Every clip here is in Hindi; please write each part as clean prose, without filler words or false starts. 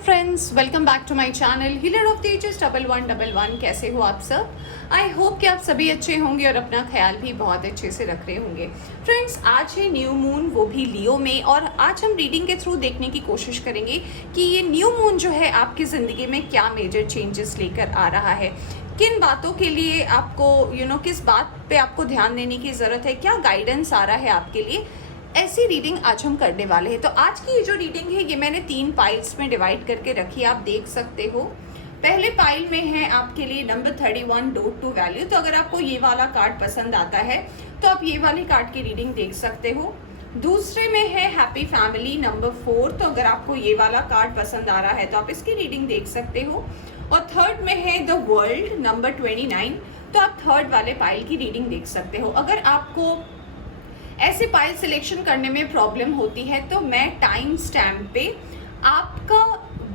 Friends, welcome back to my channel healer of Tejas 1111। कैसे हो आप सब? आई होप कि आप सभी अच्छे होंगे और अपना ख्याल भी बहुत अच्छे से रख रहे होंगे। फ्रेंड्स, आज है न्यू मून, वो भी लियो में, और आज हम रीडिंग के थ्रू देखने की कोशिश करेंगे कि ये न्यू मून जो है आपकी ज़िंदगी में क्या मेजर चेंजेस लेकर आ रहा है, किन बातों के लिए आपको किस बात पे आपको ध्यान देने की ज़रूरत है, क्या गाइडेंस आ रहा है आपके लिए। ऐसी रीडिंग आज हम करने वाले हैं। तो आज की ये जो रीडिंग है ये मैंने 3 पाइल्स में डिवाइड करके रखी है, आप देख सकते हो। पहले पाइल में है आपके लिए नंबर 31 डोट टू वैल्यू। तो अगर आपको ये वाला कार्ड पसंद आता है तो आप ये वाली कार्ड की रीडिंग देख सकते हो। दूसरे में है हैप्पी फैमिली नंबर 4। तो अगर आपको ये वाला कार्ड पसंद आ रहा है तो आप इसकी रीडिंग देख सकते हो। और थर्ड में है द वर्ल्ड नंबर 29। तो आप थर्ड वाले पाइल की रीडिंग देख सकते हो। अगर आपको ऐसे पाइल सिलेक्शन करने में प्रॉब्लम होती है तो मैं टाइम स्टैम्प पे आपका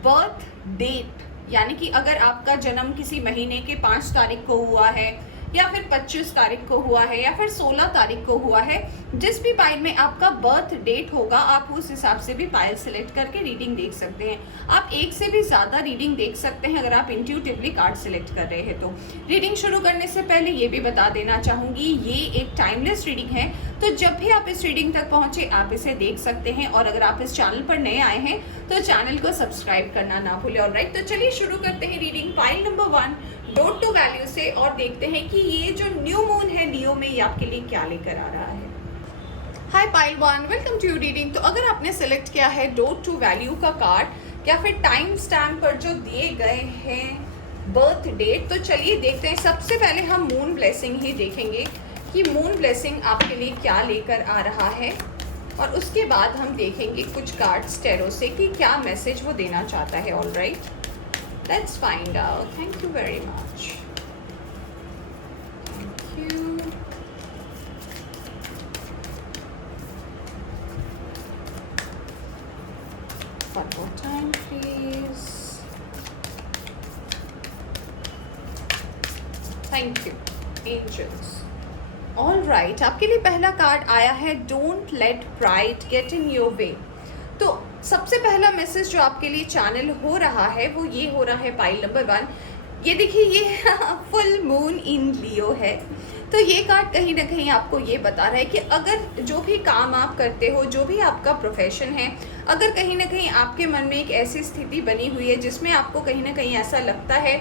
बर्थ डेट, यानी कि अगर आपका जन्म किसी महीने के 5 तारीख को हुआ है या फिर 25 तारीख को हुआ है या फिर 16 तारीख को हुआ है, जिस भी पाइल में आपका बर्थ डेट होगा आप उस हिसाब से भी पाइल सिलेक्ट करके रीडिंग देख सकते हैं। आप एक से भी ज़्यादा रीडिंग देख सकते हैं अगर आप इंट्यूटिवली कार्ड सिलेक्ट कर रहे हैं तो। रीडिंग शुरू करने से पहले ये भी बता देना चाहूँगी, ये एक टाइमलेस रीडिंग है, तो जब भी आप इस रीडिंग तक पहुँचे आप इसे देख सकते हैं। और अगर आप इस चैनल पर नए आए हैं तो चैनल को सब्सक्राइब करना ना भूलें। ऑलराइट, तो चलिए शुरू करते हैं reading pile number 1 dot two value से और देखते हैं कि ये जो न्यू मून है लियो में ये आपके लिए क्या लेकर आ रहा है। Hi pile 1, welcome to your reading. तो अगर आपने सेलेक्ट किया है डोट टू वैल्यू का कार्ड या फिर टाइम स्टैम्प पर जो दिए गए हैं बर्थ डेट, तो चलिए देखते हैं। सबसे पहले हम मून ब्लेसिंग ही देखेंगे कि मून ब्लेसिंग आपके लिए क्या लेकर आ रहा है, और उसके बाद हम देखेंगे कुछ कार्ड्स टैरो से कि क्या मैसेज वो देना चाहता है। Alright, let's find out. Thank you very much. Thank you. One more time, please. Thank you, angels. All right, आपके लिए पहला कार्ड आया है Don't let pride get in your way. तो सबसे पहला मैसेज जो आपके लिए चैनल हो रहा है वो ये हो रहा है पाइल नंबर 1। ये देखिए, ये फुल मून इन लियो है। तो ये कार्ड कहीं ना कहीं आपको ये बता रहा है कि अगर जो भी काम आप करते हो, जो भी आपका प्रोफेशन है, अगर कहीं ना कहीं आपके मन में एक ऐसी स्थिति बनी हुई है जिसमें आपको कहीं ना कहीं ऐसा लगता है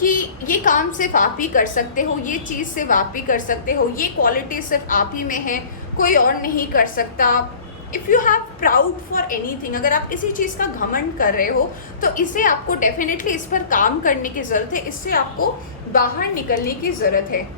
कि ये काम सिर्फ आप ही कर सकते हो, ये चीज़ सिर्फ आप ही कर सकते हो, ये क्वालिटी सिर्फ आप ही में है, कोई और नहीं कर सकता। If you have proud for anything, अगर आप किसी चीज़ का घमंड कर रहे हो तो इसे आपको डेफिनेटली इस पर काम करने की ज़रूरत है, इससे आपको बाहर निकलने की ज़रूरत है।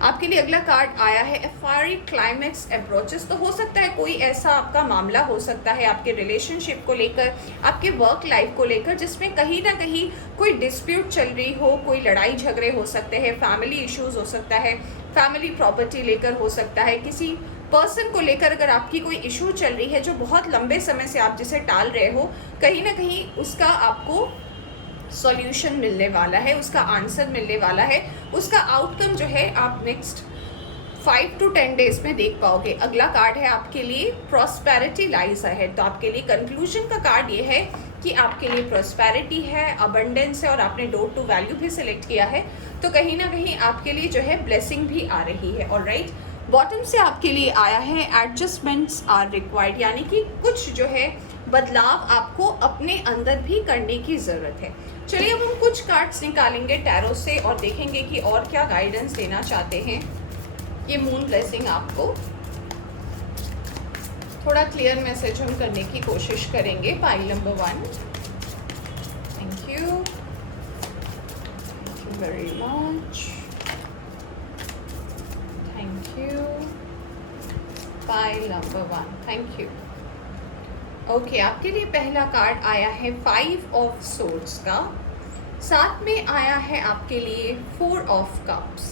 आपके लिए अगला कार्ड आया है ए फायरी क्लाइमैक्स अप्रोचेस। तो हो सकता है कोई ऐसा आपका मामला हो सकता है आपके रिलेशनशिप को लेकर, आपके वर्क लाइफ को लेकर, जिसमें कहीं ना कहीं कोई डिस्प्यूट चल रही हो, कोई लड़ाई झगड़े हो सकते हैं, फैमिली इश्यूज हो सकता है, फैमिली प्रॉपर्टी लेकर हो सकता है, किसी पर्सन को लेकर अगर आपकी कोई इशू चल रही है जो बहुत लंबे समय से आप जिसे टाल रहे हो, कहीं ना कहीं उसका आपको सॉल्यूशन मिलने वाला है, उसका आंसर मिलने वाला है, उसका आउटकम जो है आप नेक्स्ट 5 to 10 डेज में देख पाओगे। अगला कार्ड है आपके लिए प्रॉस्पेरिटी लाइज अहेड। तो आपके लिए कंक्लूजन का कार्ड ये है कि आपके लिए प्रॉस्पेरिटी है, अबंडेंस है, और आपने डोट टू वैल्यू भी सिलेक्ट किया है तो कहीं ना कहीं आपके लिए जो है ब्लेसिंग भी आ रही है। ऑलराइट, बॉटम से आपके लिए आया है एडजस्टमेंट्स आर रिक्वायर्ड, यानी कि कुछ जो है बदलाव आपको अपने अंदर भी करने की ज़रूरत है। चलिए अब हम कुछ कार्ड्स निकालेंगे टैरो से और देखेंगे कि और क्या गाइडेंस देना चाहते हैं ये मून ब्लेसिंग आपको। थोड़ा क्लियर मैसेज हम करने की कोशिश करेंगे pile number 1। Thank you very much. Thank you pile number 1, thank you. Okay, आपके लिए पहला कार्ड आया है 5 ऑफ सोर्ड्स का, साथ में आया है आपके लिए 4 ऑफ कप्स।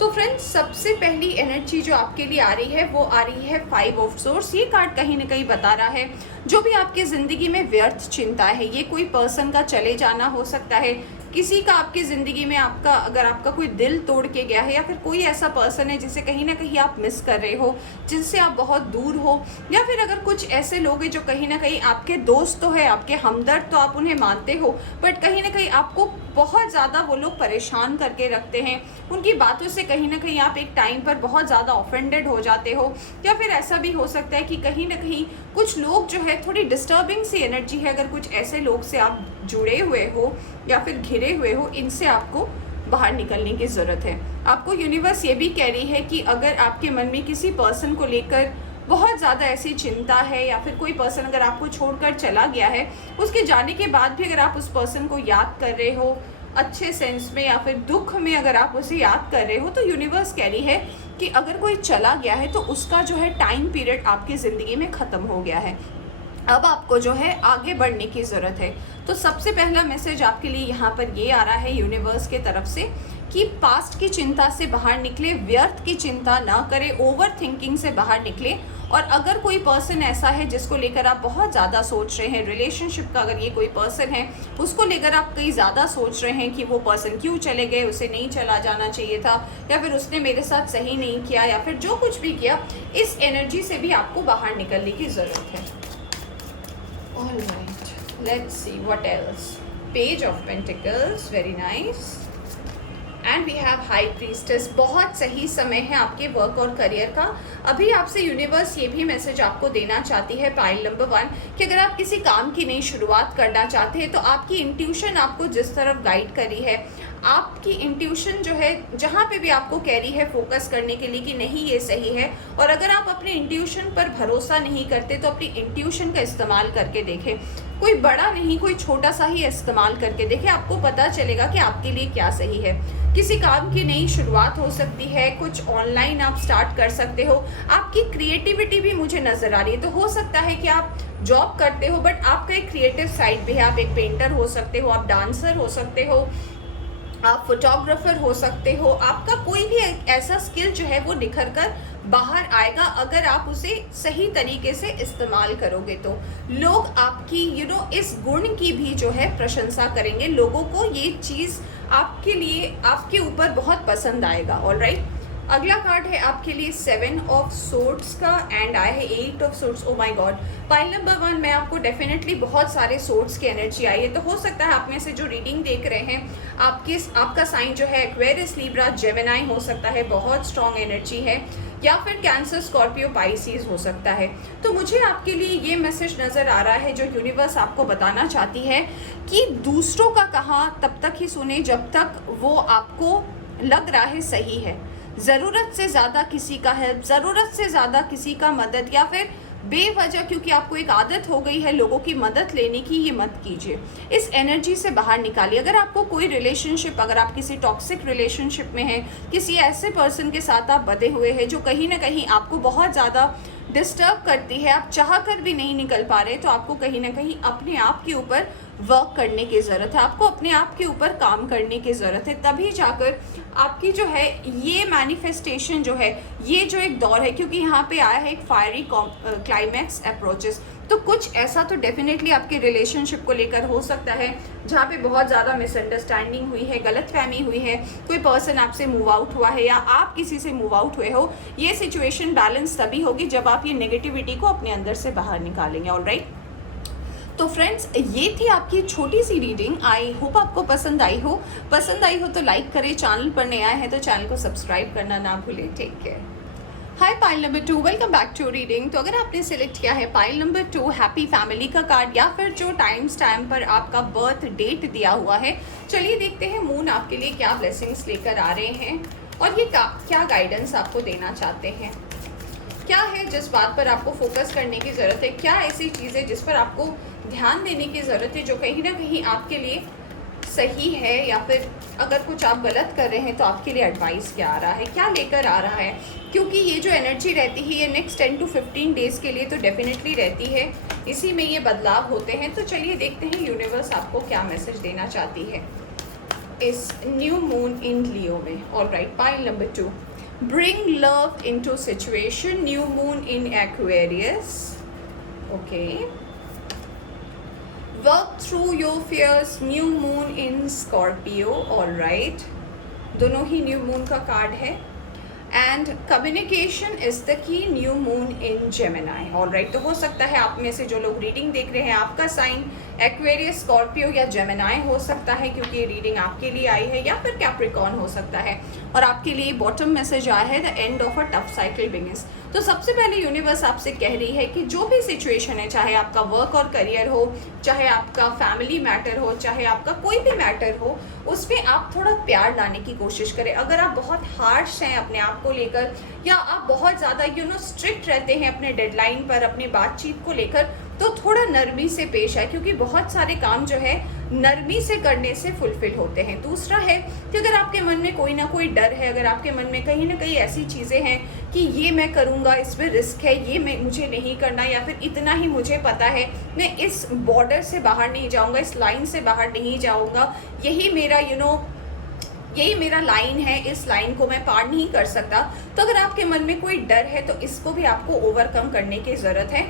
तो फ्रेंड्स, सबसे पहली एनर्जी जो आपके लिए आ रही है वो आ रही है 5 ऑफ सोर्स। ये कार्ड कहीं ना कहीं बता रहा है जो भी आपकी ज़िंदगी में व्यर्थ चिंता है, ये कोई पर्सन का चले जाना हो सकता है, किसी का आपकी ज़िंदगी में अगर आपका कोई दिल तोड़ के गया है, या फिर कोई ऐसा पर्सन है जिसे कहीं ना कहीं आप मिस कर रहे हो, जिनसे आप बहुत दूर हो, या फिर अगर कुछ ऐसे लोग हैं जो कहीं ना कहीं आपके दोस्त तो है, आपके हमदर्द तो आप उन्हें मानते हो, बट कहीं ना कहीं आपको बहुत ज़्यादा वो लोग परेशान करके रखते हैं, उनकी बातों से कहीं ना कहीं आप एक टाइम पर बहुत ज़्यादा ऑफेंडेड हो जाते हो, या फिर ऐसा भी हो सकता है कि कहीं ना कहीं कुछ लोग जो है थोड़ी डिस्टर्बिंग सी एनर्जी है, अगर कुछ ऐसे लोग से आप जुड़े हुए हो या फिर घिरे हुए हो, इनसे आपको बाहर निकलने की ज़रूरत है। आपको यूनिवर्स ये भी कह रही है कि अगर आपके मन में किसी पर्सन को लेकर बहुत ज़्यादा ऐसी चिंता है, या फिर कोई पर्सन अगर आपको छोड़कर चला गया है, उसके जाने के बाद भी अगर आप उस पर्सन को याद कर रहे हो अच्छे सेंस में, या फिर दुख में अगर आप उसे याद कर रहे हो, तो यूनिवर्स कह रही है कि अगर कोई चला गया है तो उसका जो है टाइम पीरियड आपकी ज़िंदगी में ख़त्म हो गया है। अब आपको जो है आगे बढ़ने की ज़रूरत है। तो सबसे पहला मैसेज आपके लिए यहाँ पर ये आ रहा है यूनिवर्स के तरफ से कि पास्ट की चिंता से बाहर निकले, व्यर्थ की चिंता ना करें, ओवर थिंकिंग से बाहर निकले। और अगर कोई पर्सन ऐसा है जिसको लेकर आप बहुत ज़्यादा सोच रहे हैं, रिलेशनशिप का अगर ये कोई पर्सन है, उसको लेकर आप कई ज़्यादा सोच रहे हैं कि वो पर्सन क्यों चले गए, उसे नहीं चला जाना चाहिए था, या फिर उसने मेरे साथ सही नहीं किया, या फिर जो कुछ भी किया, इस एनर्जी से भी आपको बाहर निकलने की ज़रूरत है। All right, let's see what else. Page of Pentacles, very nice. And we have High Priestess. बहुत सही समय है आपके वर्क और करियर का। अभी आपसे यूनिवर्स ये भी मैसेज आपको देना चाहती है, पाइल नंबर 1, कि अगर आप किसी काम की नई शुरुआत करना चाहते हैं तो आपकी इंट्यूशन आपको जिस तरफ गाइड कर रही है, आपकी इंट्यूशन जो है जहाँ पे भी आपको कह रही है फोकस करने के लिए कि नहीं ये सही है। और अगर आप अपने इंट्यूशन पर भरोसा नहीं करते तो अपनी इंट्यूशन का इस्तेमाल करके देखें, कोई बड़ा नहीं, कोई छोटा सा ही इस्तेमाल करके देखें, आपको पता चलेगा कि आपके लिए क्या सही है। किसी काम की नई शुरुआत हो सकती है, कुछ ऑनलाइन आप स्टार्ट कर सकते हो, आपकी क्रिएटिविटी भी मुझे नज़र आ रही है। तो हो सकता है कि आप जॉब करते हो बट आपका एक क्रिएटिव साइड भी है, आप एक पेंटर हो सकते हो, आप डांसर हो सकते हो, आप फोटोग्राफर हो सकते हो, आपका कोई भी ऐसा स्किल जो है वो निखर कर बाहर आएगा अगर आप उसे सही तरीके से इस्तेमाल करोगे। तो लोग आपकी इस गुण की भी जो है प्रशंसा करेंगे, लोगों को ये चीज़ आपके लिए आपके ऊपर बहुत पसंद आएगा। ऑलराइट, अगला कार्ड है आपके लिए 7 ऑफ सोर्ड्स का एंड आया है 8 of swords. Oh my God, pile number 1 में आपको डेफिनेटली बहुत सारे सोर्ड्स की एनर्जी आई है। तो हो सकता है आप में से जो रीडिंग देख रहे हैं, आपका साइन जो है एक्वेरियस, लिब्रा, जेमिनाई हो सकता है, बहुत स्ट्रॉन्ग एनर्जी है, या फिर कैंसर, स्कॉर्पियो, पाइसिस हो सकता है। तो मुझे आपके लिए ये मैसेज नज़र आ रहा है जो यूनिवर्स आपको बताना चाहती है कि दूसरों का कहा तब तक ही सुने जब तक वो आपको लग रहा है सही है। ज़रूरत से ज़्यादा किसी का हेल्प, ज़रूरत से ज़्यादा किसी का मदद, या फिर बेवजह क्योंकि आपको एक आदत हो गई है लोगों की मदद लेने की, ये मत कीजिए। इस एनर्जी से बाहर निकालिए। अगर आपको कोई रिलेशनशिप, अगर आप किसी टॉक्सिक रिलेशनशिप में हैं, किसी ऐसे पर्सन के साथ आप बंधे हुए हैं जो कहीं ना कहीं आपको बहुत ज़्यादा डिस्टर्ब करती है, आप चाह कर भी नहीं निकल पा रहे, तो आपको कहीं ना कहीं अपने आप के ऊपर वर्क करने की ज़रूरत है, आपको अपने आप के ऊपर काम करने की ज़रूरत है। तभी जाकर आपकी जो है ये मैनिफेस्टेशन जो है, ये जो एक दौर है, क्योंकि यहाँ पे आया है एक फायरी क्लाइमैक्स अप्रोचेस, तो कुछ ऐसा तो डेफिनेटली आपके रिलेशनशिप को लेकर हो सकता है जहाँ पे बहुत ज़्यादा मिसअंडरस्टैंडिंग हुई है, गलतफहमी हुई है, कोई पर्सन आपसे मूव आउट हुआ है या आप किसी से मूव आउट हुए हो। ये सिचुएशन बैलेंस तभी होगी जब आप ये नेगेटिविटी को अपने अंदर से बाहर निकालेंगे। ऑलराइट, तो फ्रेंड्स, ये थी आपकी छोटी सी रीडिंग। आई होप आपको पसंद आई हो तो लाइक करें, चैनल पर नया है तो चैनल को सब्सक्राइब करना ना भूलें। Take care. Hi pile number 2, welcome back to reading. तो अगर आपने सिलेक्ट किया है पाइल नंबर 2 हैप्पी फैमिली का कार्ड, या फिर जो टाइम पर आपका बर्थ डेट दिया हुआ है, चलिए देखते हैं मून आपके लिए क्या ब्लेसिंग्स लेकर आ रहे हैं और ये क्या गाइडेंस आपको देना चाहते हैं। क्या है जिस बात पर आपको फोकस करने की ज़रूरत है, क्या ऐसी चीज़ें जिस पर आपको ध्यान देने की ज़रूरत है जो कहीं ना कहीं आपके लिए सही है, या फिर अगर कुछ आप गलत कर रहे हैं तो आपके लिए एडवाइस क्या आ रहा है, क्या लेकर आ रहा है। क्योंकि ये जो एनर्जी रहती है ये नेक्स्ट 10 to 15 डेज़ के लिए तो डेफिनेटली रहती है, इसी में ये बदलाव होते हैं। तो चलिए देखते हैं यूनिवर्स आपको क्या मैसेज देना चाहती है इस न्यू मून इन लियो में। Alright, pile number 2, bring love into situation, new moon in Aquarius. Okay, work through your fears, new moon in Scorpio, alright. दोनों ही न्यू मून का कार्ड है। And communication is the key, new moon in Gemini, alright. तो हो सकता है आप में से जो लोग रीडिंग देख रहे हैं, आपका साइन एक्वेरियस, स्कॉर्पियो या जेमिनाई हो सकता है, क्योंकि ये रीडिंग आपके लिए आई है, या फिर कैप्रिकॉर्न हो सकता है। और आपके लिए बॉटम मैसेज आया है, the end of a tough cycle begins. तो सबसे पहले यूनिवर्स आपसे कह रही है कि जो भी सिचुएशन है, चाहे आपका वर्क और करियर हो, चाहे आपका फैमिली मैटर हो, चाहे आपका कोई भी मैटर हो, उसमें आप थोड़ा प्यार लाने की कोशिश करें। अगर आप बहुत हार्श हैं अपने आप को लेकर, या आप बहुत ज़्यादा स्ट्रिक्ट रहते हैं अपने डेडलाइन पर, अपनी बातचीत को लेकर, तो थोड़ा नरमी से पेश आए, क्योंकि बहुत सारे काम जो है नरमी से करने से फुलफिल होते हैं। दूसरा है कि अगर आपके मन में कोई ना कोई डर है, अगर आपके मन में कहीं ना कहीं ऐसी चीज़ें हैं कि ये मैं करूँगा, इसमें रिस्क है, ये मुझे नहीं करना, या फिर इतना ही मुझे पता है, मैं इस बॉर्डर से बाहर नहीं जाऊँगा, इस लाइन से बाहर नहीं जाऊँगा, यही मेरा यही मेरा लाइन है, इस लाइन को मैं पार नहीं कर सकता। तो अगर आपके मन में कोई डर है, तो इसको भी आपको ओवरकम करने की ज़रूरत है,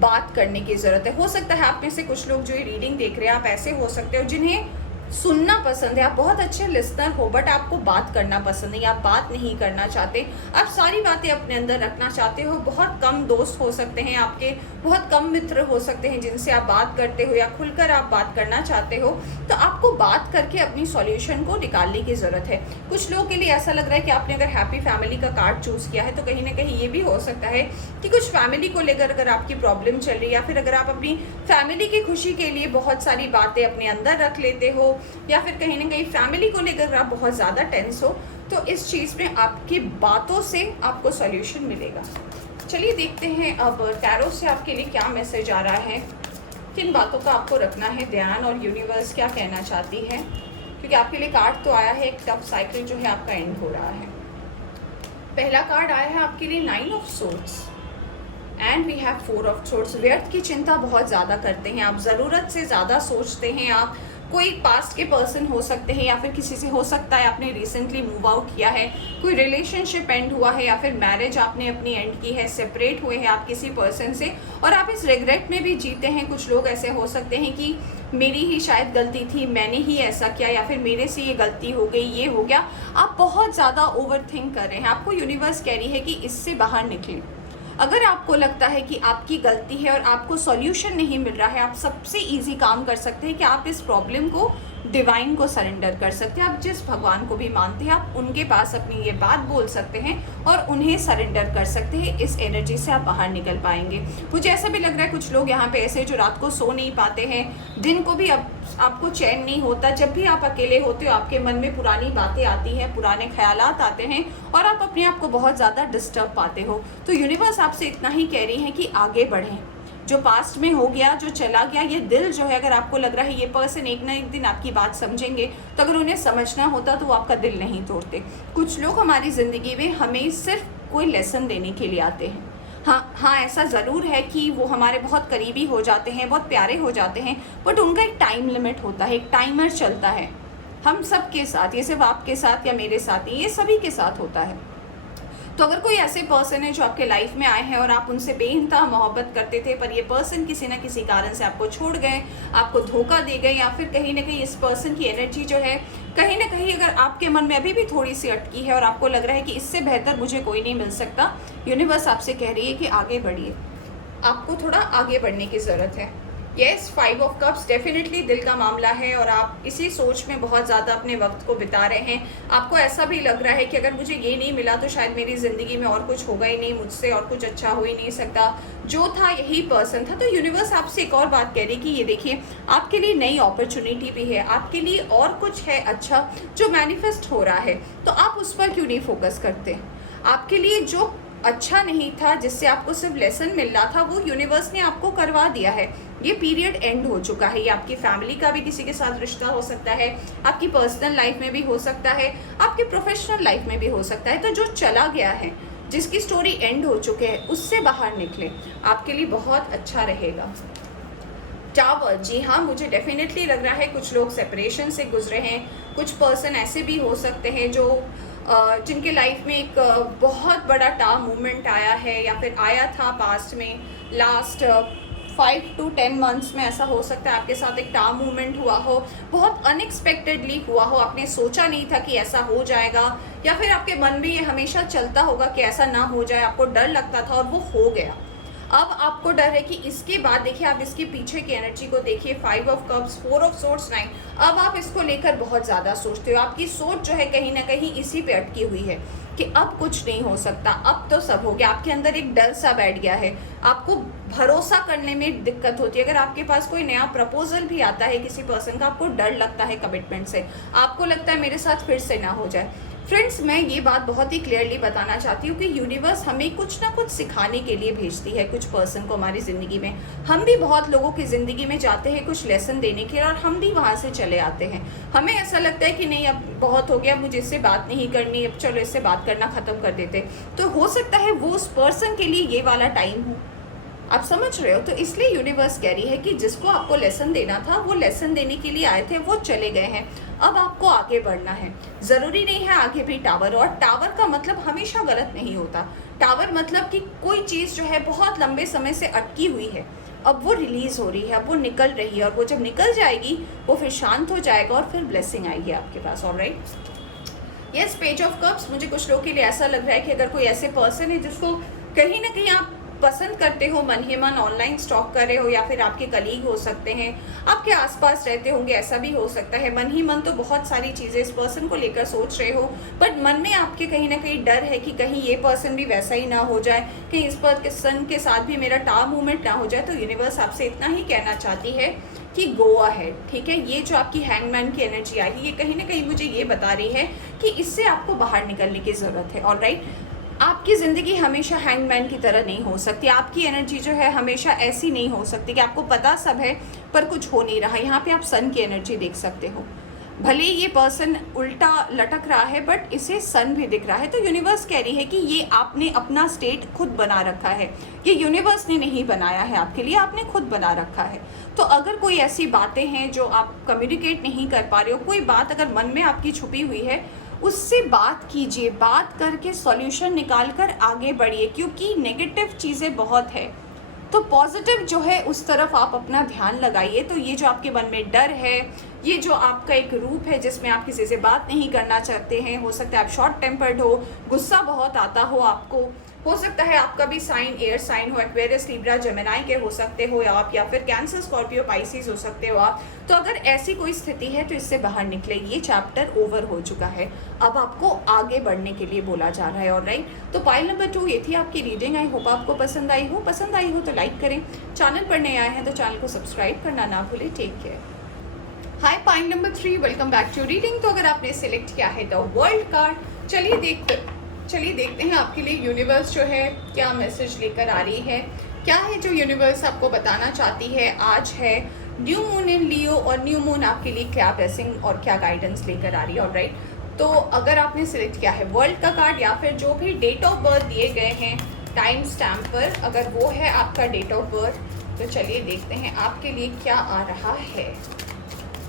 बात करने की ज़रूरत है। हो सकता है आप में से कुछ लोग जो ये रीडिंग देख रहे हैं, आप ऐसे हो सकते हो जिन्हें सुनना पसंद है, आप बहुत अच्छे लिसनर हो, बट आपको बात करना पसंद नहीं, आप बात नहीं करना चाहते, आप सारी बातें अपने अंदर रखना चाहते हो। बहुत कम दोस्त हो सकते हैं आपके, बहुत कम मित्र हो सकते हैं जिनसे आप बात करते हो या खुलकर आप बात करना चाहते हो। तो आपको बात करके अपनी सॉल्यूशन को निकालने की ज़रूरत है। कुछ लोगों के लिए ऐसा लग रहा है कि आपने अगर हैप्पी फैमिली का कार्ड चूज़ किया है, तो कहीं ना कहीं ये भी हो सकता है कि कुछ फैमिली को लेकर अगर आपकी प्रॉब्लम चल रही है, या फिर अगर आप अपनी फैमिली की खुशी के लिए बहुत सारी बातें अपने अंदर रख लेते हो, या फिर कहीं ना कहीं फैमिली को लेकर आप बहुत ज़्यादा टेंस हो, तो इस चीज़ में आपकी बातों से आपको सॉल्यूशन मिलेगा। चलिए देखते हैं अब टैरो से आपके लिए क्या मैसेज आ रहा है, किन बातों का आपको रखना है ध्यान, और यूनिवर्स क्या कहना चाहती है। क्योंकि आपके लिए कार्ड तो आया है, एक टफ साइकिल जो है आपका एंड हो रहा है। पहला कार्ड आया है आपके लिए 9 of swords and we have 4 of swords. व्यर्थ की चिंता बहुत ज़्यादा करते हैं आप, ज़रूरत से ज़्यादा सोचते हैं आप। कोई पास्ट के पर्सन हो सकते हैं, या फिर किसी से हो सकता है आपने रिसेंटली मूव आउट किया है, कोई रिलेशनशिप एंड हुआ है, या फिर मैरिज आपने अपनी एंड की है, सेपरेट हुए हैं आप किसी पर्सन से, और आप इस रिग्रेट में भी जीते हैं। कुछ लोग ऐसे हो सकते हैं कि मेरी ही शायद गलती थी, मैंने ही ऐसा किया, या फिर मेरे से ये गलती हो गई, ये हो गया। आप बहुत ज़्यादा ओवर थिंक कर रहे हैं। आपको यूनिवर्स कह रही है कि इससे बाहर निकलें। अगर आपको लगता है कि आपकी गलती है और आपको सॉल्यूशन नहीं मिल रहा है, आप सबसे इजी काम कर सकते हैं कि आप इस प्रॉब्लम को डिवाइन को सरेंडर कर सकते हैं। आप जिस भगवान को भी मानते हैं, आप उनके पास अपनी ये बात बोल सकते हैं और उन्हें सरेंडर कर सकते हैं। इस एनर्जी से आप बाहर निकल पाएंगे। मुझे ऐसा भी लग रहा है कुछ लोग यहाँ पे ऐसे जो रात को सो नहीं पाते हैं, दिन को भी अब आपको चैन नहीं होता। जब भी आप अकेले होते हो, आपके मन में पुरानी बातें आती हैं, पुराने ख्यालात आते हैं, और आप अपने आप को बहुत ज़्यादा डिस्टर्ब पाते हो। तो यूनिवर्स आपसे इतना ही कह रही है कि आगे बढ़ें। जो पास्ट में हो गया, जो चला गया, ये दिल जो है, अगर आपको लग रहा है ये पर्सन एक ना एक दिन आपकी बात समझेंगे, तो अगर उन्हें समझना होता तो वो आपका दिल नहीं तोड़ते। कुछ लोग हमारी ज़िंदगी में हमें सिर्फ कोई लेसन देने के लिए आते हैं। हाँ, ऐसा ज़रूर है कि वो हमारे बहुत करीबी हो जाते हैं, बहुत प्यारे हो जाते हैं, बट उनका एक टाइम लिमिट होता है, एक टाइमर चलता है। हम सब के साथ, ये सिर्फ आपके साथ या मेरे साथ ही, ये सभी के साथ होता है। तो अगर कोई ऐसे पर्सन है जो आपके लाइफ में आए हैं और आप उनसे बेइंतहा मोहब्बत करते थे, पर ये पर्सन किसी ना किसी कारण से आपको छोड़ गए, आपको धोखा दे गए, या फिर कहीं ना कहीं इस पर्सन की एनर्जी जो है कहीं ना कहीं अगर आपके मन में अभी भी थोड़ी सी अटकी है और आपको लग रहा है कि इससे बेहतर मुझे कोई नहीं मिल सकता, यूनिवर्स आपसे कह रही है कि आगे बढ़िए। आपको थोड़ा आगे बढ़ने की ज़रूरत है। येस, 5 ऑफ कप्स डेफिनेटली दिल का मामला है और आप इसी सोच में बहुत ज़्यादा अपने वक्त को बिता रहे हैं। आपको ऐसा भी लग रहा है कि अगर मुझे ये नहीं मिला तो शायद मेरी ज़िंदगी में और कुछ होगा ही नहीं, मुझसे और कुछ अच्छा हो ही नहीं सकता, जो था यही पर्सन था। तो यूनिवर्स आपसे एक और बात कह रही कि ये देखिए, आपके लिए नई अपॉर्चुनिटी भी है, आपके लिए और कुछ है अच्छा जो मैनिफेस्ट हो रहा है, तो आप उस पर क्यों नहीं फोकस करते। आपके लिए जो अच्छा नहीं था, जिससे आपको सिर्फ लेसन मिल रहा था, वो यूनिवर्स ने आपको करवा दिया है। ये पीरियड एंड हो चुका है। ये आपकी फैमिली का भी किसी के साथ रिश्ता हो सकता है, आपकी पर्सनल लाइफ में भी हो सकता है, आपकी प्रोफेशनल लाइफ में भी हो सकता है। तो जो चला गया है, जिसकी स्टोरी एंड हो चुके हैं, उससे बाहर निकले, आपके लिए बहुत अच्छा रहेगा। टावर, जी हाँ, मुझे डेफिनेटली लग रहा है कुछ लोग सेपरेशन से गुजरे हैं। कुछ पर्सन ऐसे भी हो सकते हैं जो जिनके लाइफ में एक बहुत बड़ा टावर मूवमेंट आया है, या फिर आया था पास्ट में, लास्ट 5 to 10 मंथ्स में ऐसा हो सकता है आपके साथ एक टार्म मूवमेंट हुआ हो, बहुत अनएक्सपेक्टेडली हुआ हो, आपने सोचा नहीं था कि ऐसा हो जाएगा, या फिर आपके मन में ये हमेशा चलता होगा कि ऐसा ना हो जाए, आपको डर लगता था और वो हो गया। अब आपको डर है कि इसके बाद देखिए आप इसके पीछे की एनर्जी को देखिए, 5 ऑफ कप्स, 4 ऑफ सोर्ड्स, 9। अब आप इसको लेकर बहुत ज़्यादा सोचते हो, आपकी सोच जो है कहीं ना कहीं इसी पे अटकी हुई है कि अब कुछ नहीं हो सकता, अब तो सब हो गया। आपके अंदर एक डर सा बैठ गया है, आपको भरोसा करने में दिक्कत होती है। अगर आपके पास कोई नया प्रपोजल भी आता है किसी पर्सन का, आपको डर लगता है कमिटमेंट से, आपको लगता है मेरे साथ फिर से ना हो जाए। फ्रेंड्स, मैं ये बात बहुत ही क्लियरली बताना चाहती हूँ कि यूनिवर्स हमें कुछ ना कुछ सिखाने के लिए भेजती है कुछ पर्सन को हमारी ज़िंदगी में। हम भी बहुत लोगों की ज़िंदगी में जाते हैं कुछ लेसन देने के, और हम भी वहाँ से चले आते हैं। हमें ऐसा लगता है कि नहीं अब बहुत हो गया, मुझे इससे बात नहीं करनी, अब चलो इससे बात करना ख़त्म कर देते। तो हो सकता है वो उस पर्सन के लिए ये वाला टाइम हो, आप समझ रहे हो। तो इसलिए यूनिवर्स कह रही है कि जिसको आपको लेसन देना था, वो लेसन देने के लिए आए थे, वो चले गए हैं, अब आपको आगे बढ़ना है। ज़रूरी नहीं है आगे भी टावर, और टावर का मतलब हमेशा गलत नहीं होता। टावर मतलब कि कोई चीज़ जो है बहुत लंबे समय से अटकी हुई है, अब वो रिलीज़ हो रही है, अब वो निकल रही है, और वो जब निकल जाएगी वो फिर शांत हो जाएगा और फिर ब्लेसिंग आएगी आपके पास। All right, yes, page of cups. मुझे कुछ लोगों के लिए ऐसा लग रहा है कि अगर कोई ऐसे पर्सन है जिसको कहीं ना कहीं आप पसंद करते हो, मन ही मन ऑनलाइन स्टॉक कर रहे हो, या फिर आपके कलीग हो सकते हैं, आपके आसपास रहते होंगे, ऐसा भी हो सकता है। मन ही मन तो बहुत सारी चीज़ें इस पर्सन को लेकर सोच रहे हो, बट मन में आपके कहीं ना कहीं डर है कि कहीं ये पर्सन भी वैसा ही ना हो जाए, कहीं इस पर्सन के साथ भी मेरा टार्म मूवमेंट ना हो जाए। तो यूनिवर्स आपसे इतना ही कहना चाहती है कि गो अहेड, ठीक है। ये जो आपकी हैंगमैन की एनर्जी आई है, ये कहीं ना कहीं मुझे ये बता रही है कि इससे आपको बाहर निकलने की ज़रूरत है। ऑलराइट, आपकी ज़िंदगी हमेशा हैंगमैन की तरह नहीं हो सकती, आपकी एनर्जी जो है हमेशा ऐसी नहीं हो सकती कि आपको पता सब है पर कुछ हो नहीं रहा। यहाँ पे आप सन की एनर्जी देख सकते हो, भले ये पर्सन उल्टा लटक रहा है बट इसे सन भी दिख रहा है। तो यूनिवर्स कह रही है कि ये आपने अपना स्टेट खुद बना रखा है, ये यूनिवर्स ने नहीं बनाया है आपके लिए, आपने खुद बना रखा है। तो अगर कोई ऐसी बातें हैं जो आप कम्युनिकेट नहीं कर पा रहे हो, कोई बात अगर मन में आपकी छुपी हुई है, उससे बात कीजिए, बात करके सॉल्यूशन निकाल कर आगे बढ़िए, क्योंकि नेगेटिव चीज़ें बहुत है तो पॉजिटिव जो है उस तरफ आप अपना ध्यान लगाइए। तो ये जो आपके मन में डर है, ये जो आपका एक रूप है जिसमें आप किसी से बात नहीं करना चाहते हैं, हो सकता है आप शॉर्ट टेम्पर्ड हो, गुस्सा बहुत आता हो आपको, हो सकता है आपका भी साइन एयर साइन हो, एक्वेरियस, लिब्रा, जेमिनी के हो सकते हो आप, या फिर कैंसर, स्कॉर्पियो, पाइसिस हो सकते हो आप। तो अगर ऐसी कोई स्थिति है तो इससे बाहर निकले, ये चैप्टर ओवर हो चुका है, अब आपको आगे बढ़ने के लिए बोला जा रहा है। ऑलराइट, तो पाइल नंबर 2 ये थी आपकी रीडिंग। आई होप आपको पसंद आई हो तो लाइक करें, चैनल पर नए आए हैं तो चैनल को सब्सक्राइब करना ना भूलें। Take care. Hi, pile number 3, welcome back to reading. तो अगर आपने सिलेक्ट किया है द वर्ल्ड कार्ड, चलिए देखते हैं आपके लिए यूनिवर्स जो है क्या मैसेज लेकर आ रही है, क्या है जो यूनिवर्स आपको बताना चाहती है। आज है न्यू मून इन लियो, और न्यू मून आपके लिए क्या ब्लेसिंग और क्या गाइडेंस लेकर आ रही है। ऑलराइट, तो अगर आपने सिलेक्ट किया है वर्ल्ड का कार्ड, या फिर जो भी डेट ऑफ बर्थ दिए गए हैं टाइम स्टैम्प पर, अगर वो है आपका डेट ऑफ बर्थ, तो चलिए देखते हैं आपके लिए क्या आ रहा है।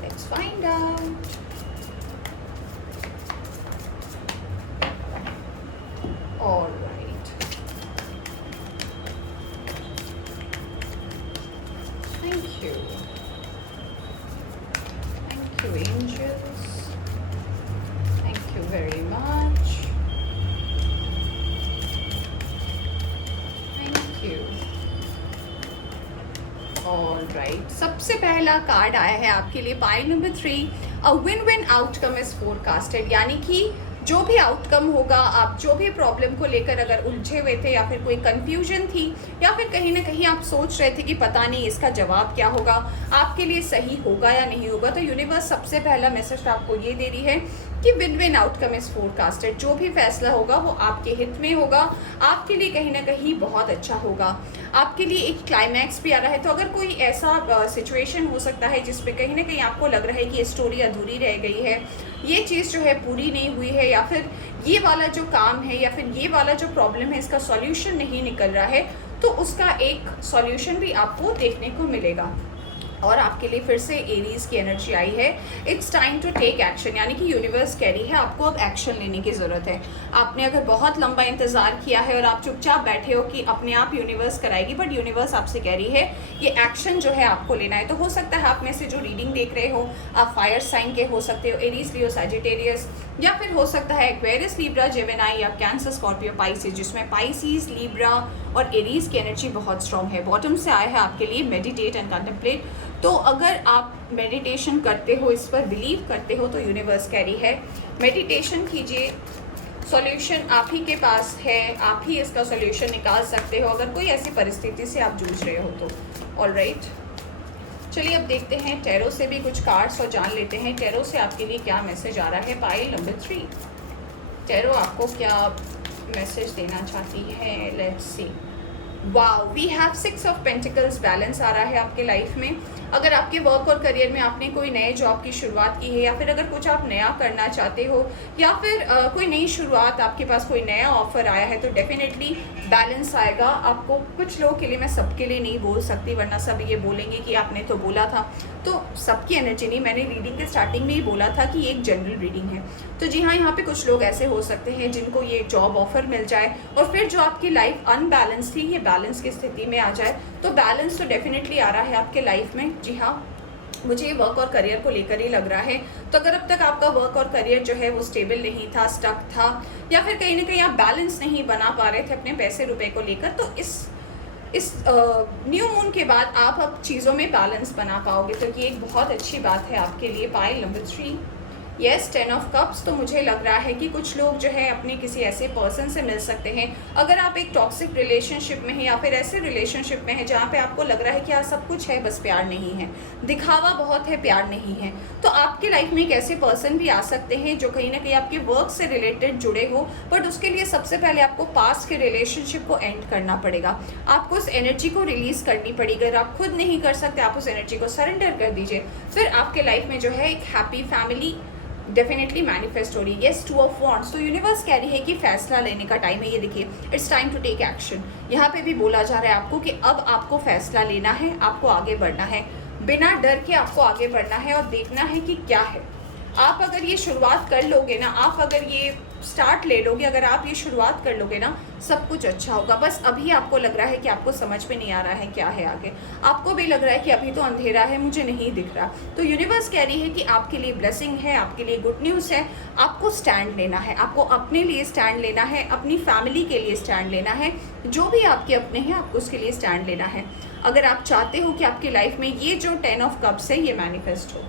Let's find out. All right. Thank you. Thank you, angels. Thank you very much. Thank you. All right. सबसे पहला कार्ड आया है आपके लिए pile number 3, a win-win outcome is forecasted, यानी कि जो भी आउटकम होगा, आप जो भी प्रॉब्लम को लेकर अगर उलझे हुए थे, या फिर कोई कंफ्यूजन थी, या फिर कहीं ना कहीं आप सोच रहे थे कि पता नहीं इसका जवाब क्या होगा, आपके लिए सही होगा या नहीं होगा, तो यूनिवर्स सबसे पहला मैसेज आपको ये दे रही है कि win win outcome is forecasted. जो भी फैसला होगा वो आपके हित में होगा, आपके लिए कहीं ना कहीं बहुत अच्छा होगा, आपके लिए एक क्लाइमैक्स भी आ रहा है। तो अगर कोई ऐसा सिचुएशन हो सकता है जिसमें कहीं ना कहीं आपको लग रहा है कि ये स्टोरी अधूरी रह गई है, ये चीज़ जो है पूरी नहीं हुई है, या फिर ये वाला जो काम है या फिर ये वाला जो प्रॉब्लम है इसका सॉल्यूशन नहीं निकल रहा है, तो उसका एक सॉल्यूशन भी आपको देखने को मिलेगा। और आपके लिए फिर से एरीज की एनर्जी आई है। It's time to take action, यानी कि यूनिवर्स कह रही है आपको अब एक्शन लेने की ज़रूरत है। आपने अगर बहुत लंबा इंतज़ार किया है और आप चुपचाप बैठे हो कि अपने आप यूनिवर्स कराएगी, बट यूनिवर्स आपसे कह रही है ये एक्शन जो है आपको लेना है। तो हो सकता है आप में से जो रीडिंग देख रहे हो आप फायर साइन के हो सकते हो, एरीज, लियो, सैजिटेरियस, या फिर हो सकता है एक्वेरियस, लिब्रा, जेमिनी या कैंसर, स्कॉर्पियो, पाइसिस, जिसमें पाइसिस, लिब्रा और एरीज की एनर्जी बहुत स्ट्रॉन्ग है। बॉटम से आया है आपके लिए मेडिटेट एंड कंटेम्पलेट। तो अगर आप मेडिटेशन करते हो, इस पर बिलीव करते हो, तो यूनिवर्स कह रही है मेडिटेशन कीजिए, सॉल्यूशन आप ही के पास है, आप ही इसका सॉल्यूशन निकाल सकते हो अगर कोई ऐसी परिस्थिति से आप जूझ रहे हो तो। ऑलराइट, चलिए अब देखते हैं टैरो से भी कुछ कार्ड्स और जान लेते हैं टैरो से आपके लिए क्या मैसेज आ रहा है। पाइल नंबर 3, टैरो आपको क्या मैसेज देना चाहती है, let's see. Wow, we have 6 of pentacles, balance आ रहा है आपके लाइफ में। अगर आपके वर्क और करियर में आपने कोई नए जॉब की शुरुआत की है, या फिर अगर कुछ आप नया करना चाहते हो, या फिर कोई नई शुरुआत, आपके पास कोई नया ऑफर आया है, तो डेफिनेटली बैलेंस आएगा आपको। कुछ लोगों के लिए, मैं सबके लिए नहीं बोल सकती वरना सब ये बोलेंगे कि आपने तो बोला था, तो सबकी एनर्जी नहीं, मैंने रीडिंग के स्टार्टिंग में ही बोला था कि ये एक जनरल रीडिंग है। तो जी हाँ, यहाँ पे कुछ लोग ऐसे हो सकते हैं जिनको ये जॉब ऑफर मिल जाए और फिर जो आपकी लाइफ अनबैलेंस थी ये बैलेंस की स्थिति में आ जाए। तो बैलेंस तो डेफिनेटली आ रहा है आपके लाइफ में। जी हाँ, मुझे वर्क और करियर को लेकर ही लग रहा है। तो अगर अब तक आपका वर्क और करियर जो है वो स्टेबल नहीं था, स्टक था, या फिर कहीं ना कहीं आप बैलेंस नहीं बना पा रहे थे अपने पैसे रुपए को लेकर, तो इस न्यू मून के बाद आप अब चीज़ों में बैलेंस बना पाओगे। तो ये एक बहुत अच्छी बात है आपके लिए। Pile number 3, yes, 10 of cups. तो मुझे लग रहा है कि कुछ लोग जो है अपने किसी ऐसे पर्सन से मिल सकते हैं। अगर आप एक टॉक्सिक रिलेशनशिप में हैं या फिर ऐसे रिलेशनशिप में हैं जहाँ पे आपको लग रहा है कि हाँ सब कुछ है बस प्यार नहीं है, दिखावा बहुत है प्यार नहीं है, तो आपके लाइफ में एक ऐसे पर्सन भी आ सकते हैं जो कहीं ना कहीं आपके वर्क से रिलेटेड जुड़े हो। बट उसके लिए सबसे पहले आपको पास्ट के रिलेशनशिप को एंड करना पड़ेगा, आपको उस एनर्जी को रिलीज करनी पड़ेगी। अगर आप खुद नहीं कर सकते, आप उस एनर्जी को सरेंडर कर दीजिए, फिर आपके लाइफ में जो है एक हैप्पी फैमिली डेफिनेटली मैनिफेस्ट हो रही है। Yes, 2 of wands. तो यूनिवर्स कह रही है कि फैसला लेने का टाइम है। ये देखिए, it's time to take action. यहाँ पे भी बोला जा रहा है आपको कि अब आपको फैसला लेना है, आपको आगे बढ़ना है, बिना डर के आपको आगे बढ़ना है और देखना है कि क्या है। आप अगर ये शुरुआत कर लोगे ना, आप अगर ये स्टार्ट ले लोगे, अगर आप ये शुरुआत कर लोगे ना, सब कुछ अच्छा होगा। बस अभी आपको लग रहा है कि आपको समझ में नहीं आ रहा है क्या है आगे, आपको भी लग रहा है कि अभी तो अंधेरा है, मुझे नहीं दिख रहा। तो यूनिवर्स कह रही है कि आपके लिए ब्लेसिंग है, आपके लिए गुड न्यूज़ है। आपको स्टैंड लेना है, आपको अपने लिए स्टैंड लेना है, अपनी फैमिली के लिए स्टैंड लेना है, जो भी आपके अपने हैं आपको उसके लिए स्टैंड लेना है। अगर आप चाहते हो कि आपकी लाइफ में ये जो 10 ऑफ कप्स है ये मैनिफेस्ट हो।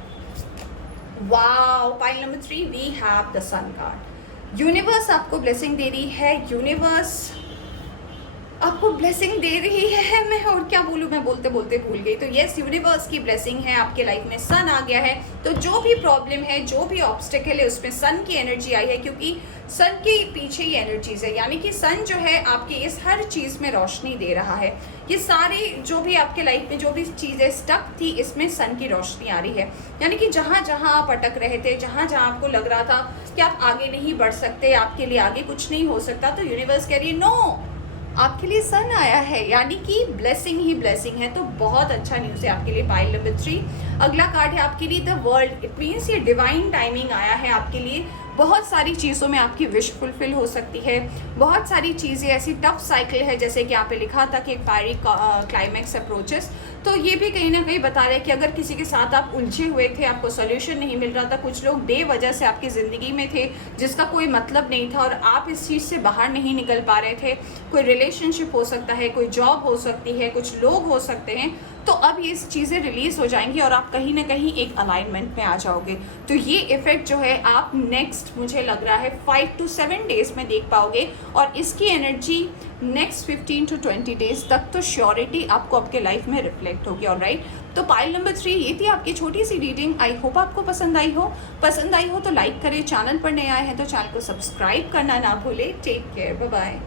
Wow, pile number 3, we have the sun card. Universe आपको ब्लेसिंग दे रही है, यूनिवर्स आपको ब्लेसिंग दे रही है। मैं और क्या बोलूँ, मैं बोलते बोलते भूल गई। तो यस, यूनिवर्स की ब्लेसिंग है, आपके लाइफ में सन आ गया है। तो जो भी प्रॉब्लम है, जो भी ऑब्स्टेकल है, उसमें सन की एनर्जी आई है, क्योंकि सन के पीछे ही एनर्जीज है। यानी कि सन जो है आपकी इस हर चीज़ में रोशनी दे रहा है। ये सारी जो भी आपके लाइफ में जो भी चीज़ें स्टक थी, इसमें सन की रोशनी आ रही है। यानी कि जहाँ जहाँ आप अटक रहे थे, जहाँ जहाँ आपको लग रहा था कि आप आगे नहीं बढ़ सकते, आपके लिए आगे कुछ नहीं हो सकता, तो यूनिवर्स कह रही है नो, आपके लिए सन आया है, यानी कि ब्लेसिंग ही ब्लेसिंग है। तो बहुत अच्छा न्यूज़ है आपके लिए। पाइल नंबर 3, अगला कार्ड है आपके लिए द वर्ल्ड। इट मीन्स ये डिवाइन टाइमिंग आया है आपके लिए। बहुत सारी चीज़ों में आपकी विश फुलफिल हो सकती है। बहुत सारी चीज़ें ऐसी टफ साइकिल है, जैसे कि यहाँ पे लिखा था कि एक फायरी क्लाइमैक्स अप्रोचेस। तो ये भी कहीं ना कहीं बता रहे हैं कि अगर किसी के साथ आप उलझे हुए थे, आपको सॉल्यूशन नहीं मिल रहा था, कुछ लोग बेवजह से आपकी ज़िंदगी में थे जिसका कोई मतलब नहीं था और आप इस चीज़ से बाहर नहीं निकल पा रहे थे। कोई रिलेशनशिप हो सकता है, कोई जॉब हो सकती है, कुछ लोग हो सकते हैं। तो अब ये चीज़ें रिलीज़ हो जाएंगी और आप कहीं ना कहीं एक अलाइनमेंट में आ जाओगे। तो ये इफेक्ट जो है आप नेक्स्ट, मुझे लग रहा है 5 to 7 डेज में देख पाओगे, और इसकी एनर्जी नेक्स्ट 15 to 20 डेज तक तो श्योरिटी आपको आपके लाइफ में रिफ्लेक्ट होगी। ऑलराइट, तो पाइल नंबर 3 ये थी आपकी छोटी सी रीडिंग। आई होप आपको पसंद आई हो तो लाइक करें, चैनल पर नए आए हैं तो चैनल को सब्सक्राइब करना ना भूले। Take care, bye bye.